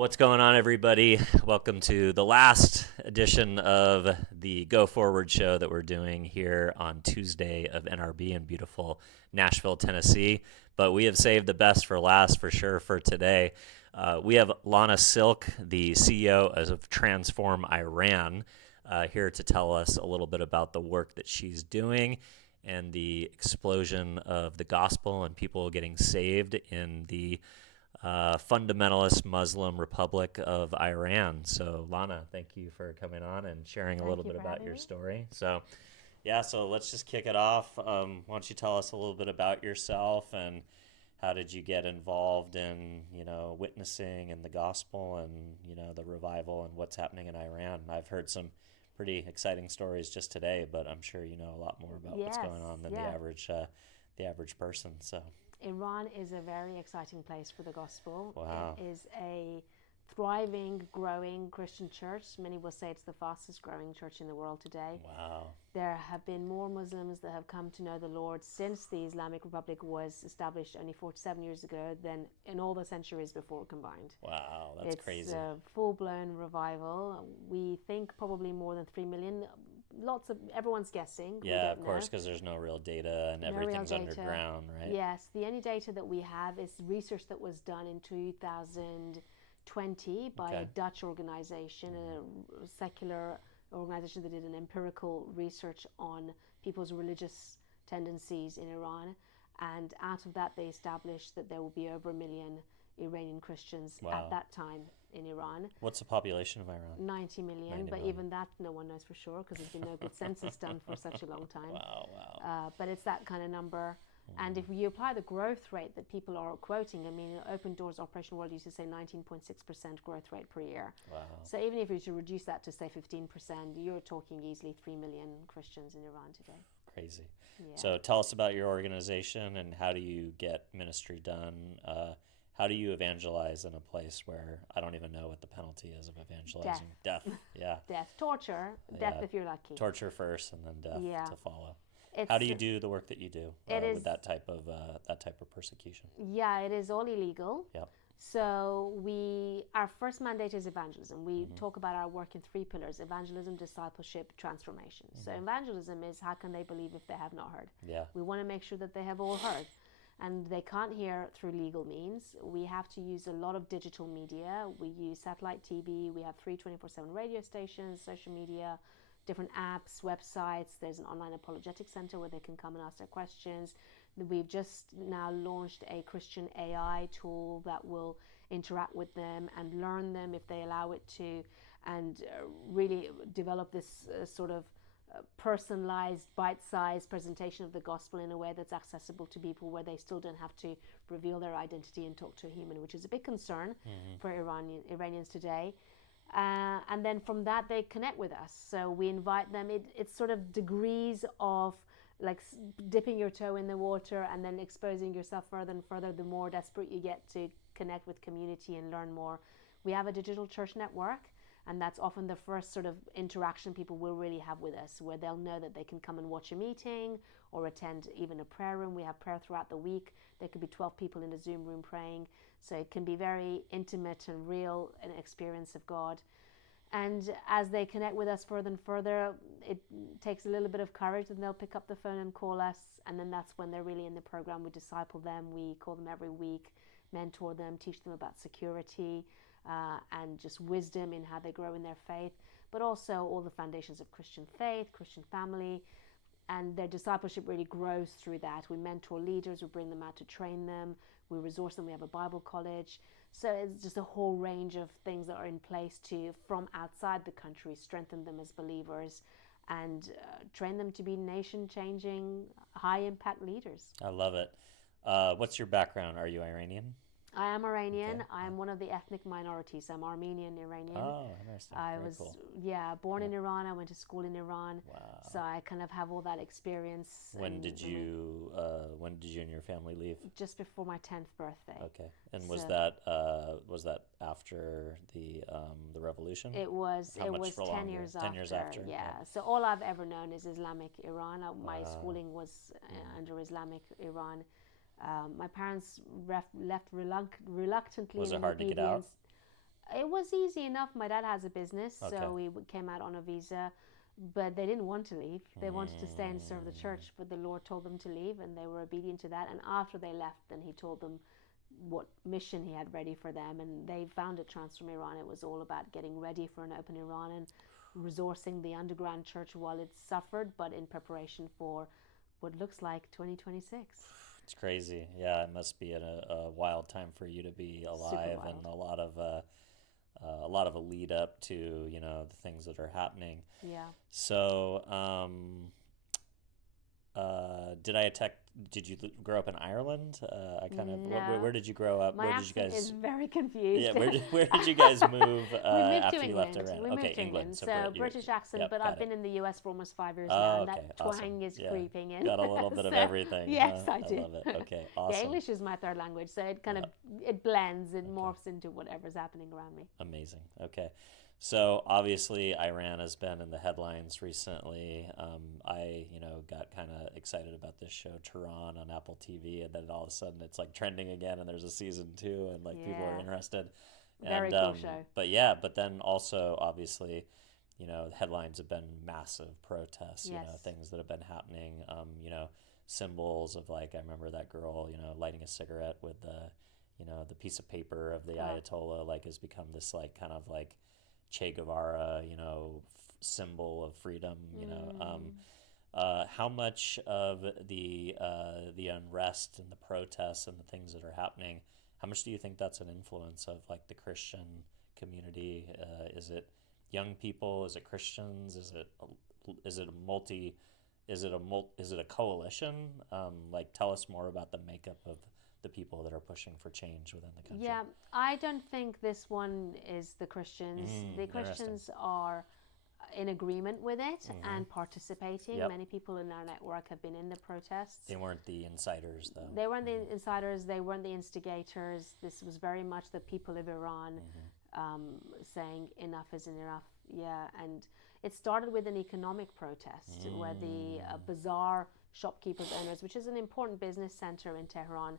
What's going on, everybody? Welcome to the last edition of the Go Forward show that we're doing here on Tuesday of NRB in beautiful Nashville, Tennessee. But we have saved the best for last for sure for today. We have Lana Silk, the CEO of Transform Iran, here to tell us a little bit about the work that she's doing and the explosion of the gospel and people getting saved in the fundamentalist Muslim Republic of Iran. So, Lana, thank you for coming on and sharing a little bit about your story. So let's just kick it off. Why don't you tell us a little bit about yourself and how did you get involved in, witnessing and the gospel and, the revival and what's happening in Iran? I've heard some pretty exciting stories just today, but I'm sure you know a lot more about what's going on than the average person. So. Iran is a very exciting place for the gospel. Wow. It is a thriving, growing Christian church. Many will say it's the fastest growing church in the world today. Wow. There have been more Muslims that have come to know the Lord since the Islamic Republic was established only 47 years ago than in all the centuries before combined. Wow, that's crazy. It's a full-blown revival. We think probably more than 3 million. Everyone's guessing. Yeah, of course, because there's no real data and everything's underground, right? Yes, the only data that we have is research that was done in 2020 by a Dutch organization, a secular organization that did an empirical research on people's religious tendencies in Iran. And out of that, they established that there will be over 1 million Iranian Christians at that time in Iran. What's the population of Iran? 90 million, but even that no one knows for sure because there's been no good census done for such a long time. Wow. But it's that kind of number. And if you apply the growth rate that people are quoting, I mean, Open Doors Operation World used to say 19.6% growth rate per year. Wow. So even if you were to reduce that to, say, 15%, you're talking easily 3 million Christians in Iran today. Crazy. Yeah. So tell us about your organization and how do you get ministry done? How do you evangelize in a place where I don't even know what the penalty is of evangelizing? Death. Yeah. Death. Torture. Death if you're lucky. Torture first and then death to follow. How do you do the work that you do with that type of persecution? Yeah, it is all illegal. Yep. So our first mandate is evangelism. We talk about our work in 3 pillars: evangelism, discipleship, transformation. So evangelism is how can they believe if they have not heard? Yeah. We want to make sure that they have all heard. And they can't hear through legal means. We have to use a lot of digital media. We use satellite TV. We have 3 24/7 radio stations, social media, different apps, websites. There's an online apologetics center where they can come and ask their questions. We've just now launched a Christian AI tool that will interact with them and learn them if they allow it to, and really develop this sort of personalized, bite-sized presentation of the gospel in a way that's accessible to people where they still don't have to reveal their identity and talk to a human, which is a big concern for Iranians today. And then from that, they connect with us. So we invite them. It's sort of degrees of like dipping your toe in the water and then exposing yourself further and further, the more desperate you get to connect with community and learn more. We have a digital church network, and that's often the first sort of interaction people will really have with us, where they'll know that they can come and watch a meeting or attend even a prayer room. We have prayer throughout the week. There could be 12 people in a Zoom room praying. So it can be very intimate and real, an experience of God. And as they connect with us further and further, it takes a little bit of courage, and they'll pick up the phone and call us. And then that's when they're really in the program. We disciple them. We call them every week, mentor them, teach them about security, and just wisdom in how they grow in their faith, but also all the foundations of Christian faith, Christian family, and their discipleship really grows through that. We mentor leaders, we bring them out to train them, we resource them, we have a Bible college. So it's just a whole range of things that are in place to, from outside the country, strengthen them as believers and train them to be nation-changing, high-impact leaders. I love it. What's your background? Are you Iranian? I am Iranian. Okay. I am one of the ethnic minorities. I'm Armenian Iranian. Oh, interesting. I was cool. Born in Iran. I went to school in Iran. Wow. So I kind of have all that experience. When did you and your family leave? Just before my 10th birthday. Okay. And was that after the revolution? It was. How it much was for 10 longer? years 10 after. years after. Yeah. So all I've ever known is Islamic Iran. My schooling was under Islamic Iran. My parents left reluctantly. Was it hard to get out? It was easy enough. My dad has a business, Okay. so we came out on a visa, but they didn't want to leave. They wanted to stay and serve the church, but the Lord told them to leave, and they were obedient to that. And after they left, then He told them what mission He had ready for them, and they found it Transform Iran. It was all about getting ready for an open Iran and resourcing the underground church while it suffered, but in preparation for what looks like 2026. It's crazy. Yeah, it must be a wild time for you to be alive, Super and wild. a lot of a lead up to, the things that are happening. Yeah. So, did I attack? Did you grow up in Ireland? I kind of. No. Where did you grow up? My Where did you accent guys? is very confused. Yeah, where did you guys move We moved after to you left England. Iran? We Okay, moved to England. England. So British accent, Yep, but got I've it. been in the US for almost 5 years Oh, now, and okay, that twang awesome. is Yeah, creeping in. got a little bit of So, everything. yes, Huh? I do. love it. Okay, Yeah, awesome. English is my third language, so it kind Yeah. of it blends, it Okay. morphs into whatever's happening around me. Amazing. Okay. So obviously Iran has been in the headlines recently. I, got kind of excited about this show Tehran on Apple TV, and then all of a sudden it's like trending again, and there's a season 2, and like people are Yeah. interested. Very And cool show. but then also obviously, the headlines have been massive protests. Yes. Things that have been happening. Symbols of, like, I remember that girl, lighting a cigarette with the piece of paper of the Ayatollah, like, has become this, like, kind of like Che Guevara, symbol of freedom. How much of the unrest and the protests and the things that are happening, how much do you think that's an influence of, like, the Christian community? Is it young people? Is it Christians? Is it a coalition? Like, tell us more about the makeup of the people that are pushing for change within the country. Yeah, I don't think this one is the Christians. The Christians are in agreement with it and participating. Yep. Many people in our network have been in the protests. They weren't the insiders, though. They weren't the insiders, they weren't the instigators. This was very much the people of Iran saying enough is enough. Yeah, and it started with an economic protest where the bazaar shopkeepers owners, which is an important business center in Tehran,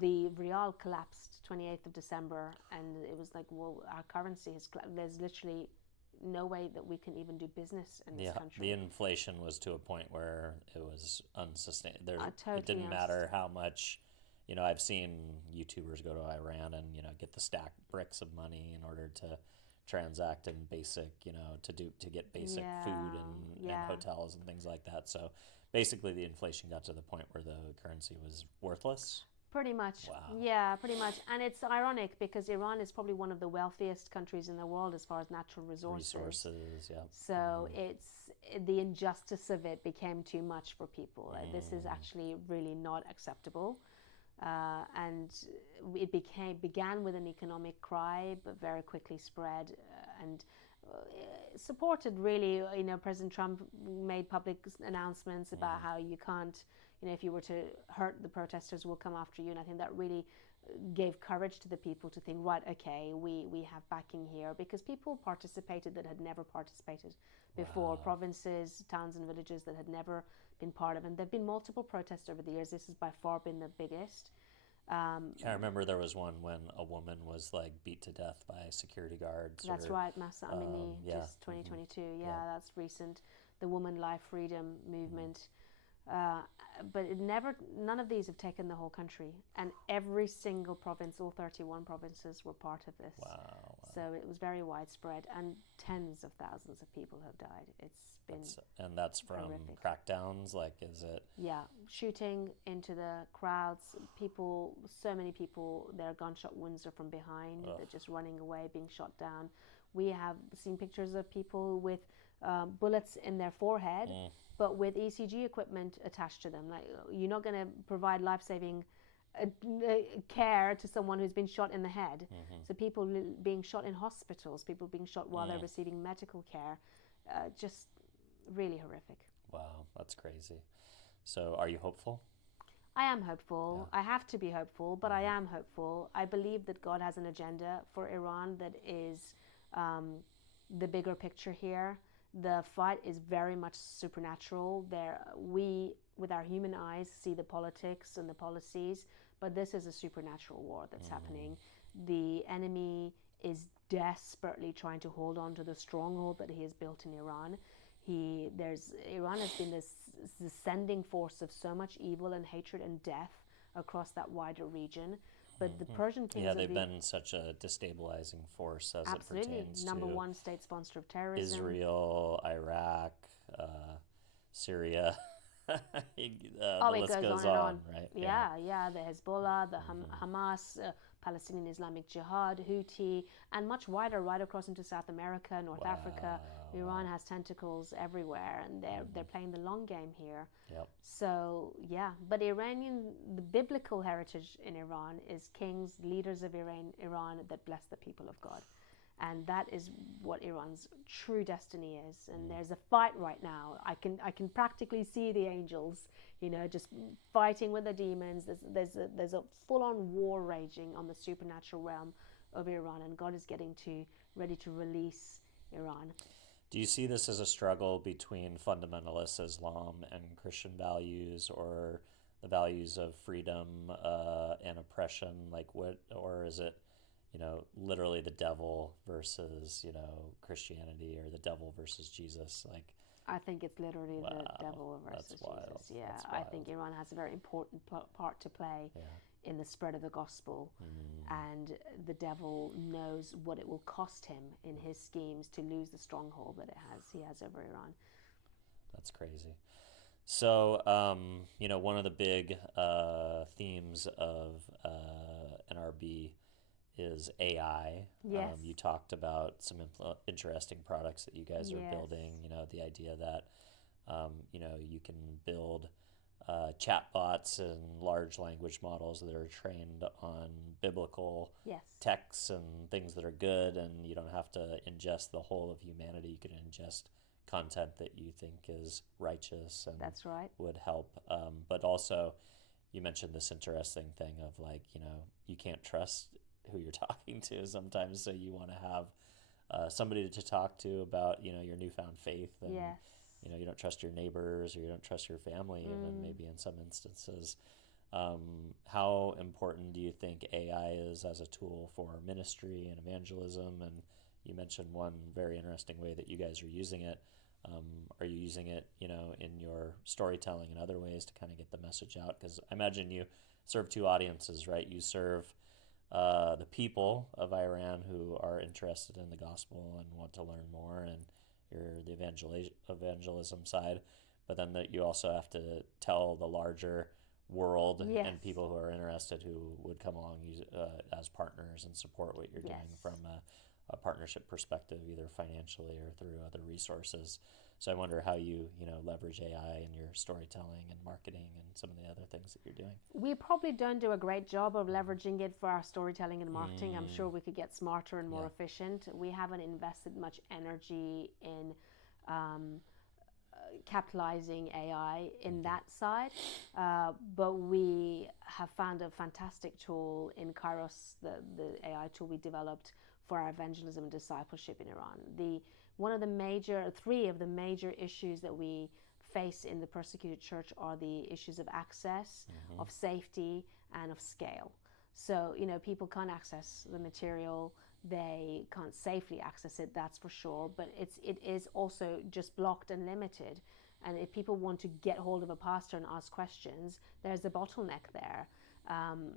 the rial collapsed 28th of December, and it was like, well, our currency has collapsed. There's literally no way that we can even do business in this country. The inflation was to a point where it was unsustainable. Totally it didn't matter how much, I've seen YouTubers go to Iran and, get the stacked bricks of money in order to transact in basic, to get basic food and hotels and things like that. So basically the inflation got to the point where the currency was worthless. Pretty much. Wow. Yeah, pretty much. And it's ironic because Iran is probably one of the wealthiest countries in the world as far as natural resources. Yeah. So the injustice of it became too much for people. This is actually really not acceptable. And it began with an economic cry, but very quickly spread and supported, really. President Trump made public announcements about how you can't, if you were to hurt the protesters, we'll come after you. And I think that really gave courage to the people to think, right, okay, we have backing here, because people participated that had never participated before. Wow. Provinces, towns and villages that had never been part of it. And there have been multiple protests over the years. This has by far been the biggest. I remember there was one when a woman was, like, beat to death by security guards. That's right, Masa Amini, yeah. just 2022. Yeah. That's recent. The Woman Life Freedom movement. But none of these have taken the whole country. And every single province, all 31 provinces, were part of this. Wow. So it was very widespread, and tens of thousands of people have died. It's been that's from horrific. Crackdowns, like, is it? Yeah, shooting into the crowds. So many people, their gunshot wounds are from behind. Ugh. They're just running away, being shot down. We have seen pictures of people with bullets in their forehead, but with ECG equipment attached to them. Like, you're not going to provide life-saving care to someone who's been shot in the head. So people being shot in hospitals, people being shot while they're receiving medical care, just really horrific. Wow, that's crazy. So are you hopeful? I am hopeful. I have to be hopeful, but I am hopeful. I believe that God has an agenda for Iran that is the bigger picture here. The fight is very much supernatural. We, with our human eyes, see the politics and the policies, but this is a supernatural war that's happening. The enemy is desperately trying to hold on to the stronghold that he has built in Iran. Iran has been this sending force of so much evil and hatred and death across that wider region. But the Persian kings, yeah, they've been such a destabilizing force as it pertains number to one state sponsor of terrorism. Israel, Iraq, Syria. The it list goes goes on and on. right? Yeah, the Hezbollah, the Hamas, Palestinian Islamic Jihad, Houthi, and much wider, right across into South America, North Africa. Iran has tentacles everywhere, and they're playing the long game here. Yep. So yeah, but the biblical heritage in Iran is kings, leaders of Iran that bless the people of God. And that is what Iran's true destiny is. And there's a fight right now. I can practically see the angels, just fighting with the demons. There's a full-on war raging on the supernatural realm of Iran, and God is ready to release Iran. Do you see this as a struggle between fundamentalist Islam and Christian values, or the values of freedom and oppression? Or is it, literally the devil versus, Christianity, or the devil versus Jesus? I think it's literally the devil versus Jesus. Yeah, I think Iran has a very important part to play in the spread of the gospel, and the devil knows what it will cost him in his schemes to lose the stronghold that he has over Iran. That's crazy. So, one of the big themes of NRB is AI. Yes. You talked about some interesting products that you guys are building. The idea that you can build chatbots and large language models that are trained on biblical texts and things that are good, and you don't have to ingest the whole of humanity. You can ingest content that you think is righteous and that's right. would help. But also, you mentioned this interesting thing of you can't trust who you're talking to sometimes, so you want to have somebody to talk to about your newfound faith, and you don't trust your neighbors, or you don't trust your family even, maybe in some instances. How important do you think AI is as a tool for ministry and evangelism? And you mentioned one very interesting way that you guys are using it. Are you using it in your storytelling and other ways to kind of get the message out? Because I imagine you serve two audiences, right? You serve the people of Iran who are interested in the gospel and want to learn more, and you're the evangelism side, but then you also have to tell the larger world and people who are interested, who would come along as partners and support what you're doing from a partnership perspective, either financially or through other resources. So I wonder how you leverage AI in your storytelling and marketing and some of the other things that you're doing. We probably don't do a great job of leveraging it for our storytelling and marketing. I'm sure we could get smarter and more efficient. We haven't invested much energy in capitalizing AI in that side, but we have found a fantastic tool in Kairos, the AI tool we developed for our evangelism and discipleship in Iran. Three of the major issues that we face in the persecuted church are the issues of access, of safety, and of scale. So, people can't access the material, they can't safely access it, that's for sure, but it is also just blocked and limited. And if people want to get hold of a pastor and ask questions, there's a bottleneck there.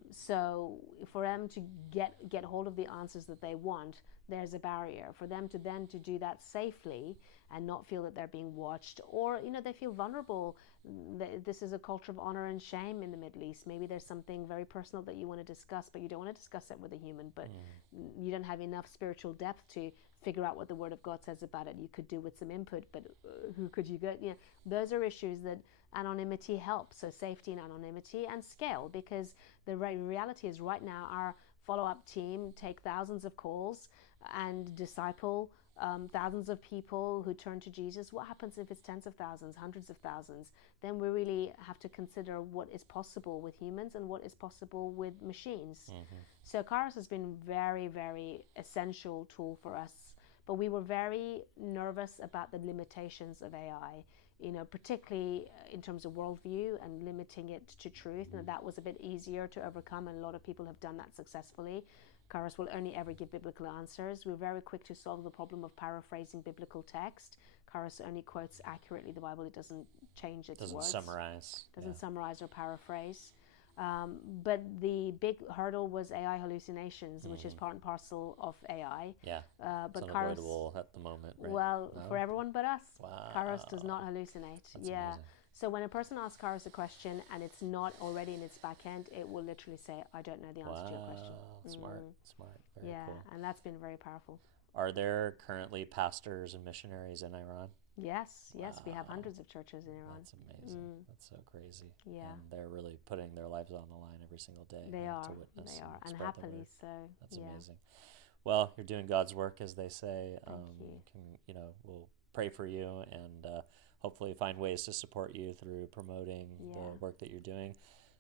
So for them to get hold of the answers that they want, there's a barrier. For them to do that safely and not feel that they're being watched, or they feel vulnerable. This is a culture of honor and shame in the Middle East. Maybe there's something very personal that you want to discuss, but you don't want to discuss it with a human, but you don't have enough spiritual depth to figure out what the Word of God says about it. You could do with some input, but who could you get? Those are issues that anonymity helps. So safety and anonymity, and scale, because the reality is right now our follow-up team take thousands of calls and disciple thousands of people who turn to Jesus. What happens if it's tens of thousands, hundreds of thousands? Then we really have to consider what is possible with humans and what is possible with machines. So Kairos has been very, very essential tool for us, but we were very nervous about the limitations of AI, particularly in terms of worldview and limiting it to truth. And that was a bit easier to overcome, and a lot of people have done that successfully. Kairos will only ever give biblical answers. We're very quick to solve the problem of paraphrasing biblical text. Kairos only quotes accurately the Bible. It doesn't change its words. Doesn't summarize or paraphrase. But the big hurdle was AI hallucinations, which is part and parcel of AI. Yeah, but it's Kairos, unavoidable at the moment, right? Well, for everyone but us. Wow. Kairos does not hallucinate. That's amazing. So when a person asks Kairos a question and it's not already in its back end, it will literally say, I don't know the answer to your question. Smart. Very cool. And that's been very powerful. Are there currently pastors and missionaries in Iran? Yes, we have hundreds of churches in Iran. That's amazing. That's so crazy. Yeah. And they're really putting their lives on the line every single day. They are. To witness They are. and And spread the happily word. so. That's amazing. Well, you're doing God's work, as they say. Thank you. We'll pray for you and hopefully find ways to support you through promoting the work that you're doing.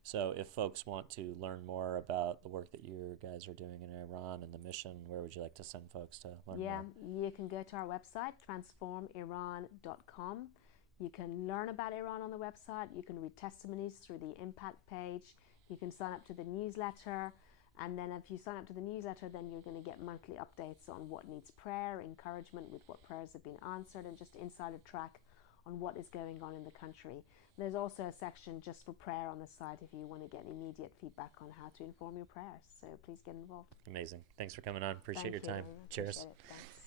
So if folks want to learn more about the work that you guys are doing in Iran and the mission, where would you like to send folks to learn more? You can go to our website, transformiran.com. You can learn about Iran on the website. You can read testimonies through the impact page. You can sign up to the newsletter. And then if you sign up to the newsletter, then you're going to get monthly updates on what needs prayer, encouragement with what prayers have been answered, and just insider track on what is going on in the country. There's also a section just for prayer on the site if you want to get immediate feedback on how to inform your prayers. So please get involved. Amazing. Thanks for coming on. Appreciate your time. Cheers. Appreciate it. Thanks.